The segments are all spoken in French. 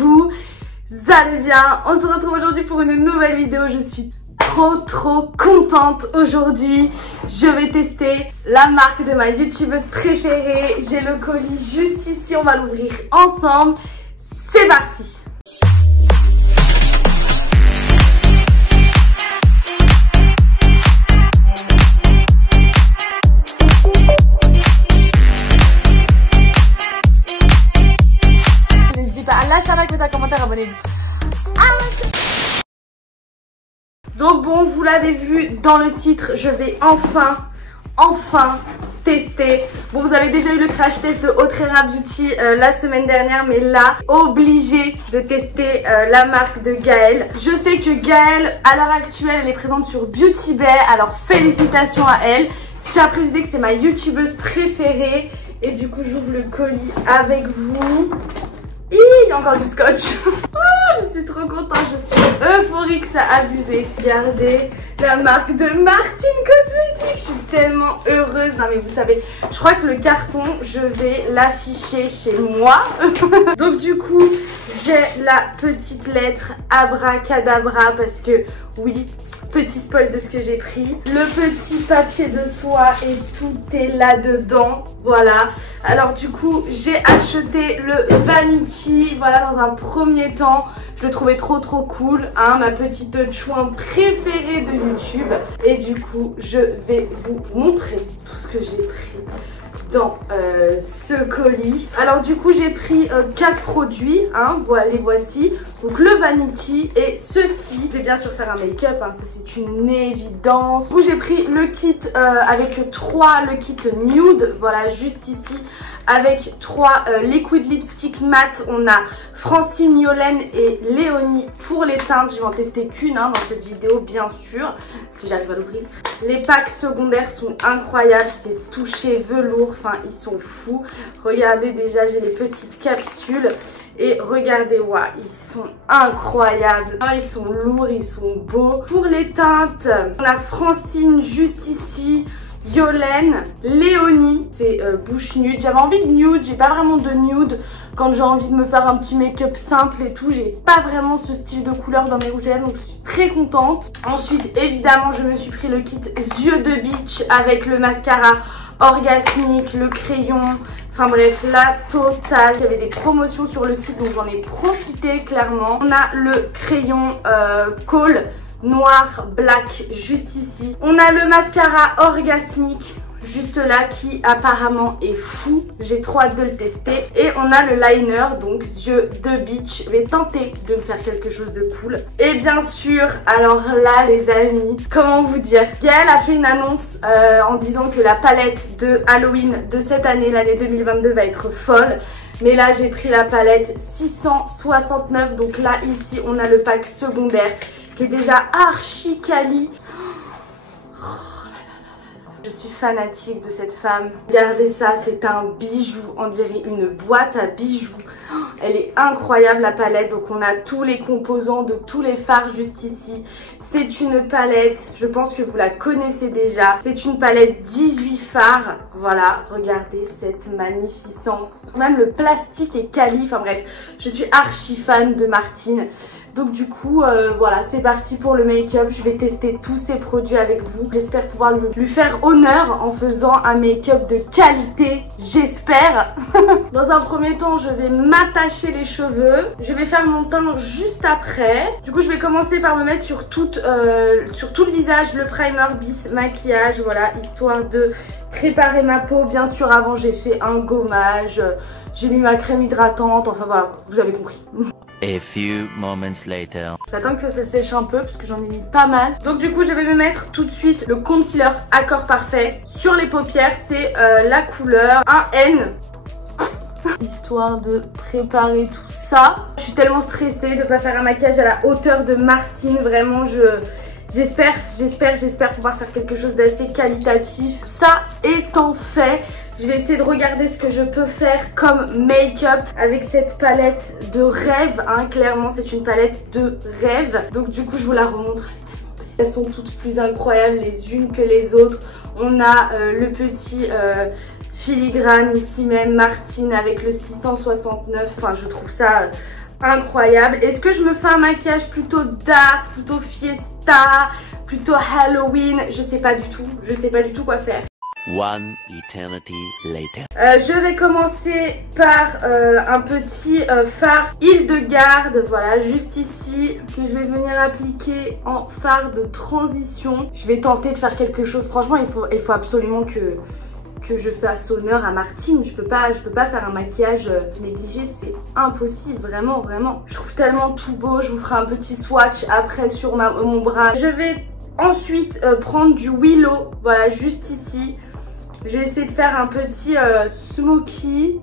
vous allez bien? On se retrouve aujourd'hui pour une nouvelle vidéo. Je suis trop contente aujourd'hui. Je vais tester la marque de ma youtubeuse préférée. J'ai le colis juste ici, on va l'ouvrir ensemble. C'est parti! N'hésitez pas à lâcher un like, mettre un commentaire, abonnez-vous. Donc bon, vous l'avez vu dans le titre, je vais enfin tester. Bon, vous avez déjà eu le crash test de Autrera Beauty la semaine dernière, mais là, obligé de tester la marque de Gaëlle. Je sais que Gaëlle, à l'heure actuelle, elle est présente sur Beauty Bay, alors félicitations à elle. Je tiens à préciser que c'est ma youtubeuse préférée. Et du coup, j'ouvre le colis avec vous. Il y a encore du scotch. Oh, je suis trop contente, je suis euphorique, ça a abusé. Regardez la marque de Martine Cosmetics. Je suis tellement heureuse. Non mais vous savez, je crois que le carton, je vais l'afficher chez moi. Donc du coup, j'ai la petite lettre abracadabra parce que oui, petit spoil de ce que j'ai pris. Le petit papier de soie et tout est là-dedans. Voilà. Alors du coup, j'ai acheté le Vanity. Voilà, dans un premier temps. Je le trouvais trop cool. Hein, ma petite chouin préférée de YouTube. Et du coup, je vais vous montrer tout ce que j'ai pris dans ce colis. Alors du coup j'ai pris 4 produits, hein, voilà, les voici. Donc le Vanity et ceci. Je vais bien sûr faire un make-up, hein, ça c'est une évidence. Du coup j'ai pris le kit avec le kit nude, voilà, juste ici. Avec 3 liquid lipstick mat. On a Francine, Yolène et Léonie pour les teintes. Je vais en tester qu'une dans cette vidéo bien sûr, si j'arrive à l'ouvrir. Les packs secondaires sont incroyables. C'est touché velours, enfin ils sont fous. Regardez déjà, j'ai les petites capsules. Et regardez, waouh, ils sont incroyables. Ils sont lourds, ils sont beaux. Pour les teintes, on a Francine juste ici. Yolène, Léonie, c'est bouche nude. J'avais envie de nude, j'ai pas vraiment de nude. Quand j'ai envie de me faire un petit make-up simple et tout, j'ai pas vraiment ce style de couleur dans mes rouges à lèvres, donc je suis très contente. Ensuite, évidemment, je me suis pris le kit yeux de beach avec le mascara orgasmique, le crayon, enfin bref, la totale. Il y avait des promotions sur le site, donc j'en ai profité clairement. On a le crayon Kohl noir, black, juste ici. On a le mascara orgasmique, juste là, qui apparemment est fou. J'ai trop hâte de le tester. Et on a le liner, donc yeux de beach. Je vais tenter de me faire quelque chose de cool. Et bien sûr, alors là, les amis, comment vous dire, Gaëlle a fait une annonce en disant que la palette de Halloween de cette année, l'année 2022, va être folle. Mais là, j'ai pris la palette 669. Donc là, ici, on a le pack secondaire qui est déjà archi quali. Je suis fanatique de cette femme. Regardez ça, c'est un bijou. On dirait une boîte à bijoux. Elle est incroyable la palette. Donc on a tous les composants de tous les fards juste ici. C'est une palette, je pense que vous la connaissez déjà. C'est une palette 18 fards. Voilà, regardez cette magnificence. Même le plastique est quali. Enfin bref, je suis archi fan de Martine. Donc du coup, voilà, c'est parti pour le make-up. Je vais tester tous ces produits avec vous. J'espère pouvoir lui faire honneur en faisant un make-up de qualité. J'espère. Dans un premier temps, je vais m'attacher les cheveux. Je vais faire mon teint juste après. Du coup, je vais commencer par me mettre sur tout le visage le primer bis maquillage. Voilà, histoire de préparer ma peau. Bien sûr, avant, j'ai fait un gommage. J'ai mis ma crème hydratante. Enfin voilà, vous avez compris. A few moments later. J'attends que ça sèche un peu parce que j'en ai mis pas mal. Donc du coup je vais me mettre tout de suite le concealer Accord Parfait sur les paupières. C'est la couleur 1N. Histoire de préparer tout ça. Je suis tellement stressée de ne pas faire un maquillage à la hauteur de Martine. Vraiment j'espère pouvoir faire quelque chose d'assez qualitatif. Ça étant fait, je vais essayer de regarder ce que je peux faire comme make-up avec cette palette de rêve. Hein. Clairement, c'est une palette de rêve. Donc du coup, je vous la remontre. Elles sont toutes plus incroyables les unes que les autres. On a le petit filigrane ici même, Martine avec le 669. Enfin, je trouve ça incroyable. Est-ce que je me fais un maquillage plutôt dark, plutôt fiesta, plutôt Halloween? Je sais pas du tout. Je sais pas du tout quoi faire. One eternity later. Je vais commencer par un petit fard Hildegarde, voilà, juste ici, que je vais venir appliquer en fard de transition. Je vais tenter de faire quelque chose, franchement il faut absolument que je fasse honneur à Martine. Je peux pas faire un maquillage négligé, c'est impossible, vraiment, vraiment. Je trouve tellement tout beau, je vous ferai un petit swatch après sur mon bras. Je vais ensuite prendre du Willow, voilà, juste ici. Je vais essayer de faire un petit smoky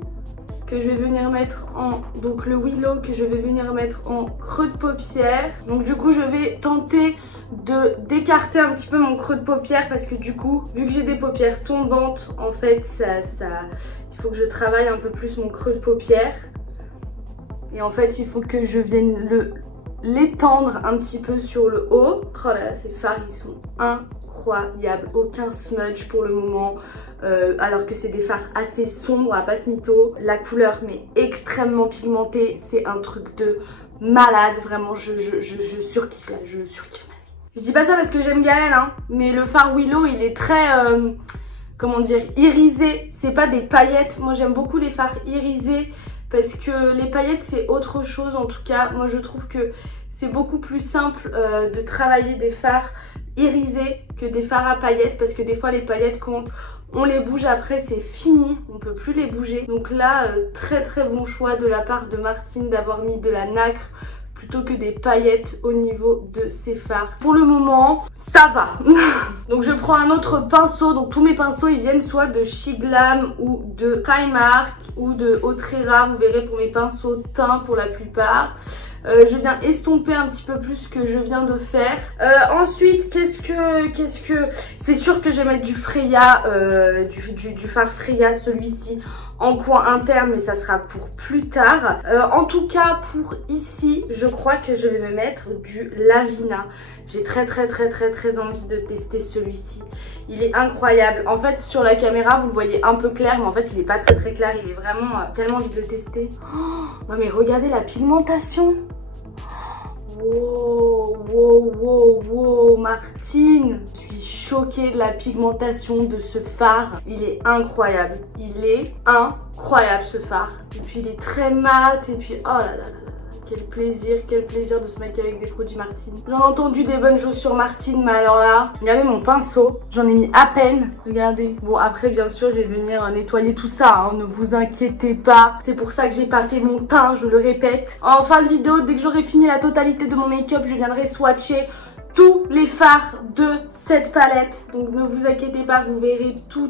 que je vais venir mettre en... Donc le Willow que je vais venir mettre en creux de paupière. Donc du coup je vais tenter d'écarter un petit peu mon creux de paupière parce que du coup, vu que j'ai des paupières tombantes, en fait, il faut que je travaille un peu plus mon creux de paupière. Et en fait, il faut que je vienne l'étendre un petit peu sur le haut. Oh là là, ces fards, ils sont incroyables. Aucun smudge pour le moment. Alors que c'est des fards assez sombres, à pas se mytho. La couleur mais extrêmement pigmentée, c'est un truc de malade, vraiment je surkiffe là, je surkiffe ma vie. Je dis pas ça parce que j'aime Gaëlle hein, mais le fard Willow il est très, comment dire, irisé, c'est pas des paillettes. Moi j'aime beaucoup les fards irisés parce que les paillettes c'est autre chose en tout cas. Moi je trouve que c'est beaucoup plus simple de travailler des fards irisés que des fards à paillettes parce que des fois les paillettes quand on les bouge après c'est fini, on peut plus les bouger. Donc là très très bon choix de la part de Martine d'avoir mis de la nacre plutôt que des paillettes au niveau de ses fards. Pour le moment ça va. Donc je prends un autre pinceau, donc tous mes pinceaux ils viennent soit de Shiglam ou de Primark ou de Otrera, vous verrez pour mes pinceaux teints pour la plupart. Je viens estomper un petit peu plus ce que je viens de faire. Ensuite, qu'est-ce que... C'est sûr que je vais mettre du Freya, du fard Freya, celui-ci, en coin interne, mais ça sera pour plus tard. En tout cas, pour ici, je crois que je vais me mettre du Lavina. J'ai très envie de tester celui-ci. Il est incroyable. En fait, sur la caméra, vous le voyez un peu clair, mais en fait, il n'est pas très clair. Il est vraiment tellement envie de le tester. Oh, non mais regardez la pigmentation. Wow, Martine. Je suis choquée de la pigmentation de ce fard. Il est incroyable. Il est incroyable ce fard. Et puis il est très mat. Et puis oh là là. Quel plaisir de se maquiller avec des produits Martine. J'ai entendu des bonnes choses sur Martine, mais alors là, regardez mon pinceau, j'en ai mis à peine, regardez. Bon après bien sûr je vais venir nettoyer tout ça, hein, ne vous inquiétez pas. C'est pour ça que j'ai pas fait mon teint, je le répète. En fin de vidéo, dès que j'aurai fini la totalité de mon make-up, je viendrai swatcher tous les fards de cette palette. Donc ne vous inquiétez pas, vous verrez tout.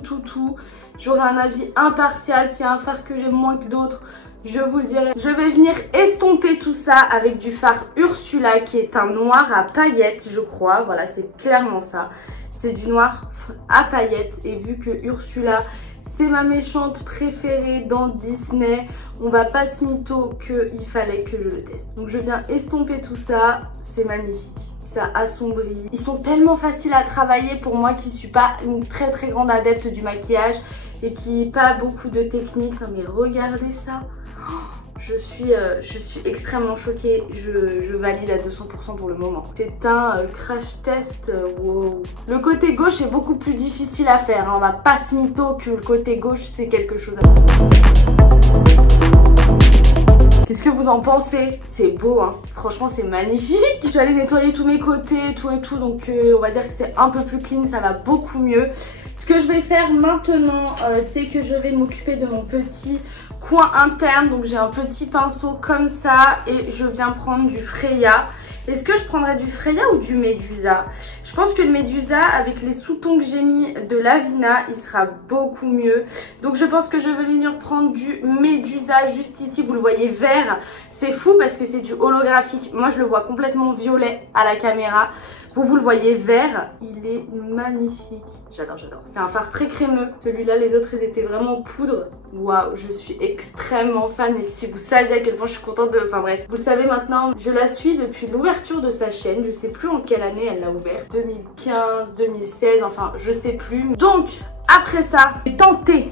J'aurai un avis impartial, s'il y a un fard que j'aime moins que d'autres, je vous le dirai. Je vais venir estomper tout ça avec du fard Ursula qui est un noir à paillettes je crois. Voilà, c'est clairement ça. C'est du noir à paillettes et vu que Ursula c'est ma méchante préférée dans Disney, on va pas se mytho qu'il fallait que je le teste. Donc je viens estomper tout ça, c'est magnifique. Ça assombrit. Ils sont tellement faciles à travailler pour moi qui suis pas une très grande adepte du maquillage et qui n'ai pas beaucoup de technique. Non mais regardez ça. Je suis extrêmement choquée, je valide à 200% pour le moment. C'est un crash test, wow. Le côté gauche est beaucoup plus difficile à faire, hein. On va pas se mytho que le côté gauche c'est quelque chose à faire. Qu'est-ce que vous en pensez? C'est beau hein, franchement c'est magnifique. Je suis allée nettoyer tous mes côtés, tout et tout, donc on va dire que c'est un peu plus clean, ça va beaucoup mieux. Ce que je vais faire maintenant, c'est que je vais m'occuper de mon petit coin interne. Donc j'ai un petit pinceau comme ça et je viens prendre du Freya. Est-ce que je prendrais du Freya ou du Medusa? Je pense que le Medusa, avec les sous-tons que j'ai mis de Lavina, il sera beaucoup mieux. Donc je pense que je vais venir prendre du Medusa juste ici. Vous le voyez vert. C'est fou parce que c'est du holographique. Moi je le vois complètement violet à la caméra. Vous le voyez vert, il est magnifique. J'adore. C'est un fard très crémeux. Celui-là, les autres, ils étaient vraiment poudre. Waouh, je suis extrêmement fan. Mais si vous saviez à quel point je suis contente de... Enfin bref, vous le savez maintenant, je la suis depuis l'ouverture de sa chaîne. Je sais plus en quelle année elle l'a ouverte. 2015, 2016, enfin je sais plus. Donc, après ça, j'ai tenté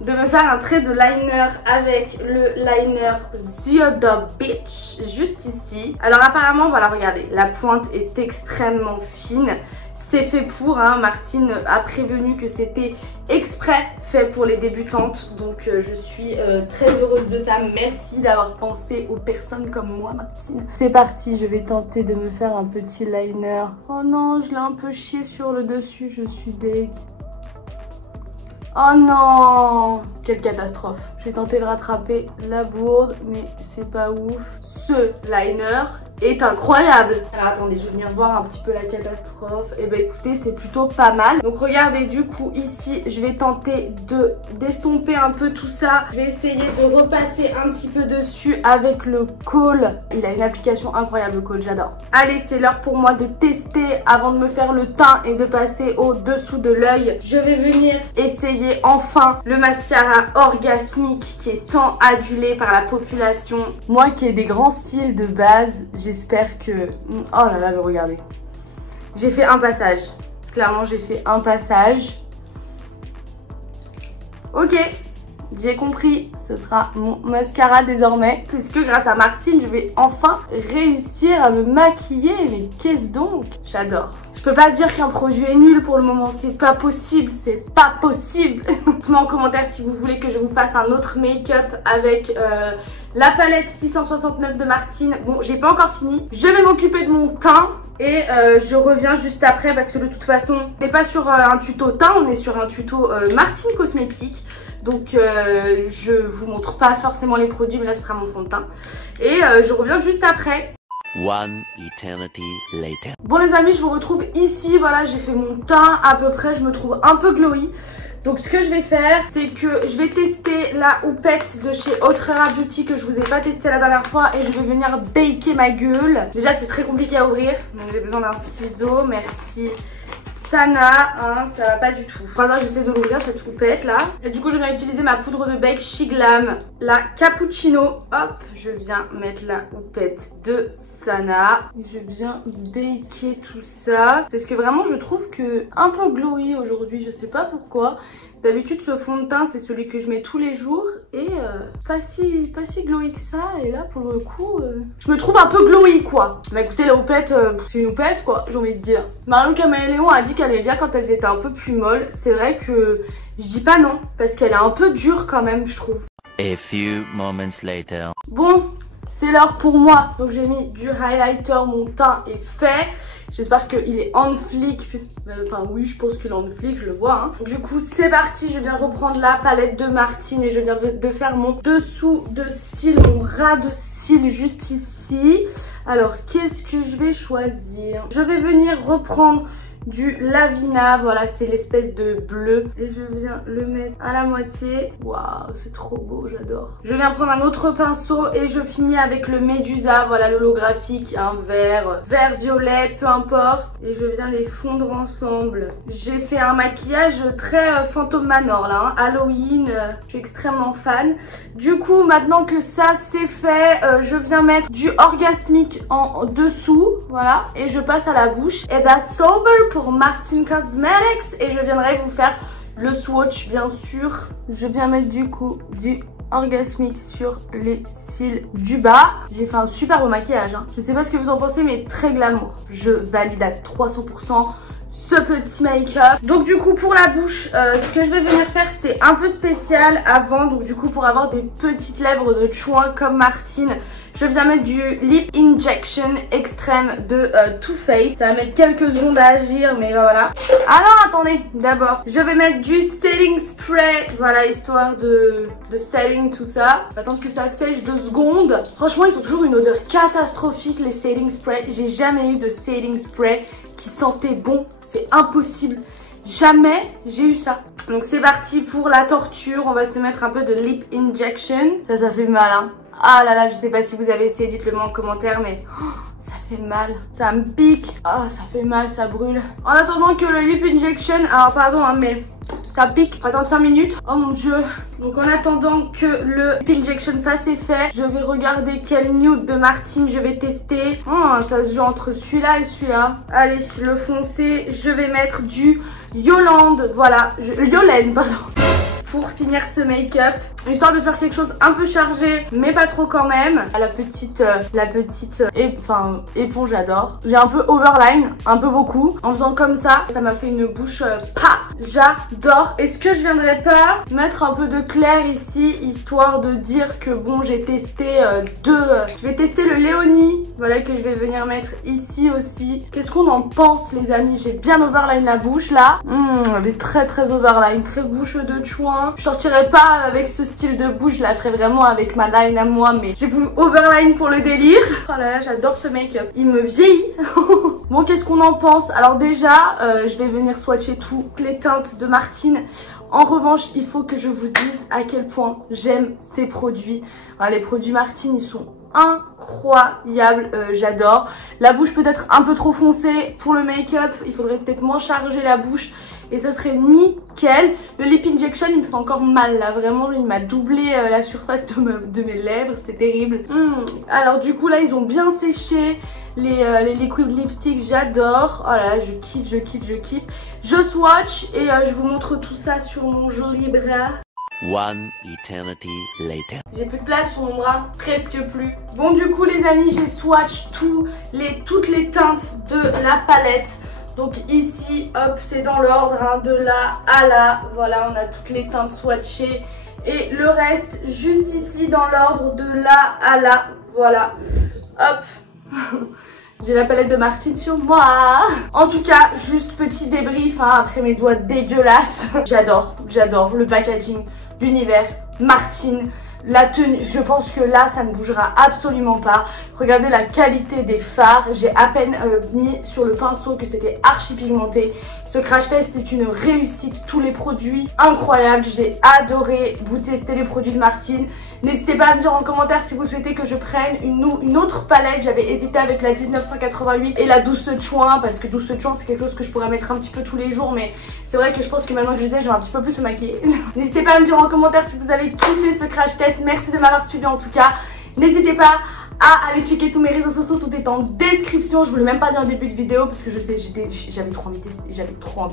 de me faire un trait de liner avec le liner Zioda Beach juste ici. Alors apparemment, voilà, regardez, la pointe est extrêmement fine. C'est fait pour, hein. Martine a prévenu que c'était exprès fait pour les débutantes. Donc je suis très heureuse de ça. Merci d'avoir pensé aux personnes comme moi, Martine. C'est parti, je vais tenter de me faire un petit liner. Oh non, je l'ai un peu chié sur le dessus, je suis deg. Oh non! Quelle catastrophe. Je vais tenter de rattraper la bourde, mais c'est pas ouf. Ce liner est incroyable. Alors attendez, je vais venir voir un petit peu la catastrophe. Et bah écoutez, c'est plutôt pas mal. Donc regardez, du coup ici, je vais tenter de d'estomper un peu tout ça. Je vais essayer de repasser un petit peu dessus avec le kohl. Il a une application incroyable, le kohl, j'adore. Allez, c'est l'heure pour moi de tester avant de me faire le teint et de passer au-dessous de l'œil. Je vais venir essayer enfin le mascara orgasmique qui est tant adulé par la population. Moi qui ai des grands cils de base, j'espère que... Oh là là, mais regardez. J'ai fait un passage. Clairement, j'ai fait un passage. Ok, j'ai compris. Ce sera mon mascara désormais. Est-ce que grâce à Martine, je vais enfin réussir à me maquiller? Mais qu'est-ce donc? J'adore. Je peux pas dire qu'un produit est nul pour le moment, c'est pas possible, c'est pas possible. Dites-moi en commentaire si vous voulez que je vous fasse un autre make-up avec la palette 669 de Martine. Bon, j'ai pas encore fini. Je vais m'occuper de mon teint et je reviens juste après parce que de toute façon, on n'est pas sur un tuto teint, on est sur un tuto Martine Cosmétique. Donc je vous montre pas forcément les produits, mais là ce sera mon fond de teint. Et je reviens juste après. One eternity later. Bon les amis, je vous retrouve ici. Voilà, j'ai fait mon teint à peu près, je me trouve un peu glowy. Donc ce que je vais faire, c'est que je vais tester la houppette de chez Outrera Beauty que je vous ai pas testé la dernière fois et je vais venir baker ma gueule. Déjà c'est très compliqué à ouvrir, donc j'ai besoin d'un ciseau, merci Sana, hein, ça va pas du tout. Pendant que j'essaie de l'ouvrir cette houppette là. Et du coup je viens utiliser ma poudre de bake She Glam, la cappuccino. Hop, je viens mettre la houppette de Sana. Et je viens baker tout ça. Parce que vraiment je trouve que un peu glowy aujourd'hui, je sais pas pourquoi. D'habitude ce fond de teint c'est celui que je mets tous les jours et pas si glowy que ça. Et là pour le coup je me trouve un peu glowy quoi. Bah écoutez, la houppette c'est une houppette quoi, j'ai envie de dire. Marion Caméléon a dit qu'elle aimait bien quand elles étaient un peu plus molles. C'est vrai que je dis pas non parce qu'elle est un peu dure quand même, je trouve. A few moments later. Bon, c'est l'heure pour moi. Donc j'ai mis du highlighter, mon teint est fait. J'espère qu'il est on flic. Enfin oui, je pense qu'il est on flic, je le vois. Hein. Du coup c'est parti, je viens reprendre la palette de Martine et je viens de faire mon dessous de cils, mon ras de cils juste ici. Alors qu'est-ce que je vais choisir? Je vais venir reprendre du Lavina, voilà c'est l'espèce de bleu et je viens le mettre à la moitié. Waouh, c'est trop beau, j'adore. Je viens prendre un autre pinceau et je finis avec le Medusa, voilà l'holographique, un vert violet, peu importe, et je viens les fondre ensemble. J'ai fait un maquillage très Phantom Manor là, hein. Halloween, je suis extrêmement fan. Du coup maintenant que ça c'est fait, je viens mettre du orgasmique en dessous, voilà, et je passe à la bouche. Et that's over pour Martine Cosmetics et je viendrai vous faire le swatch bien sûr. Je viens mettre du coup du orgasmique sur les cils du bas. J'ai fait un super beau maquillage, hein. Je sais pas ce que vous en pensez mais très glamour. Je valide à 300% ce petit make-up. Donc du coup pour la bouche, ce que je vais venir faire c'est un peu spécial avant. Donc du coup pour avoir des petites lèvres de chouin comme Martine, je viens mettre du Lip Injection extrême de Too Faced. Ça va mettre quelques secondes à agir mais ben voilà. Ah non attendez, d'abord je vais mettre du setting spray. Voilà, histoire de setting tout ça. Attendre que ça sèche 2 secondes. Franchement ils ont toujours une odeur catastrophique les setting spray. J'ai jamais eu de setting spray qui sentait bon, c'est impossible. Jamais j'ai eu ça. Donc c'est parti pour la torture. On va se mettre un peu de Lip Injection. Ça fait mal hein. Ah là là, je sais pas si vous avez essayé, dites-le moi en commentaire, mais oh, ça fait mal, ça me pique, ah ça fait mal, ça brûle. En attendant que le Lip Injection, alors pardon hein, mais ça pique, attends 5 minutes, oh mon dieu. Donc en attendant que le Lip Injection fasse effet, je vais regarder quel nude de Martine je vais tester. Oh, ça se joue entre celui-là et celui-là. Allez, le foncé, je vais mettre du Yolande, voilà, Yolène pardon. pour finir ce make-up, histoire de faire quelque chose un peu chargé mais pas trop quand même. La petite éponge, j'adore. J'ai un peu overline, un peu beaucoup. En faisant comme ça m'a fait une bouche j'adore. Est-ce que je viendrais pas mettre un peu de clair ici, histoire de dire que bon, j'ai testé je vais tester le Léonie, voilà, que je vais venir mettre ici aussi. Qu'est-ce qu'on en pense les amis? J'ai bien overline la bouche là. Elle est très overline, très bouche de chouin. Je sortirai pas avec ce style de bouche, je la ferai vraiment avec ma line à moi, mais j'ai voulu overline pour le délire. Oh là là, j'adore ce make-up, il me vieillit. Bon, qu'est-ce qu'on en pense? Alors déjà, je vais venir swatcher toutes les teintes de Martine. En revanche, il faut que je vous dise à quel point j'aime ces produits. Alors, les produits Martine, ils sont incroyables, j'adore. La bouche peut être un peu trop foncée pour le make-up, il faudrait peut-être moins charger la bouche et ce serait nickel. Le lip injection, il me fait encore mal là, vraiment, il m'a doublé la surface de mes lèvres, c'est terrible. Alors du coup là, ils ont bien séché. Les liquid lipsticks, j'adore. Oh là là, je kiffe. Je swatch et je vous montre tout ça sur mon joli bras. One eternity later. J'ai plus de place sur mon bras, presque plus. Bon, du coup les amis, j'ai swatch toutes les teintes de la palette. Donc ici, hop, c'est dans l'ordre, hein, de là à là. Voilà, on a toutes les teintes swatchées. Et le reste, juste ici, dans l'ordre de là à là. Voilà, hop. J'ai la palette de Martine sur moi. En tout cas, juste petit débrief hein, après mes doigts dégueulasses. J'adore le packaging, l'univers, Martine. La tenue, je pense que là ça ne bougera absolument pas. Regardez la qualité des fards. J'ai à peine mis sur le pinceau que c'était archi pigmenté. Ce crash test est une réussite. Tous les produits incroyables. J'ai adoré vous tester les produits de Martine. N'hésitez pas à me dire en commentaire si vous souhaitez que je prenne une autre palette. J'avais hésité avec la 1988 et la douce chouin, parce que douce chouin c'est quelque chose que je pourrais mettre un petit peu tous les jours, mais c'est vrai que je pense que maintenant que je les ai, je vais un petit peu plus me maquiller. N'hésitez pas à me dire en commentaire si vous avez kiffé ce crash test. Merci de m'avoir suivi en tout cas. N'hésitez pas à aller checker tous mes réseaux sociaux, tout est en description. Je voulais même pas dire en début de vidéo parce que je sais, j'avais trop envie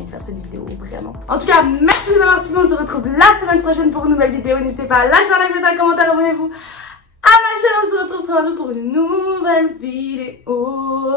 de faire cette vidéo, vraiment. En tout cas, merci de m'avoir suivi. On se retrouve la semaine prochaine pour une nouvelle vidéo. N'hésitez pas à lâcher un like, mettre un commentaire, abonnez-vous à ma chaîne. On se retrouve très bientôt pour une nouvelle vidéo.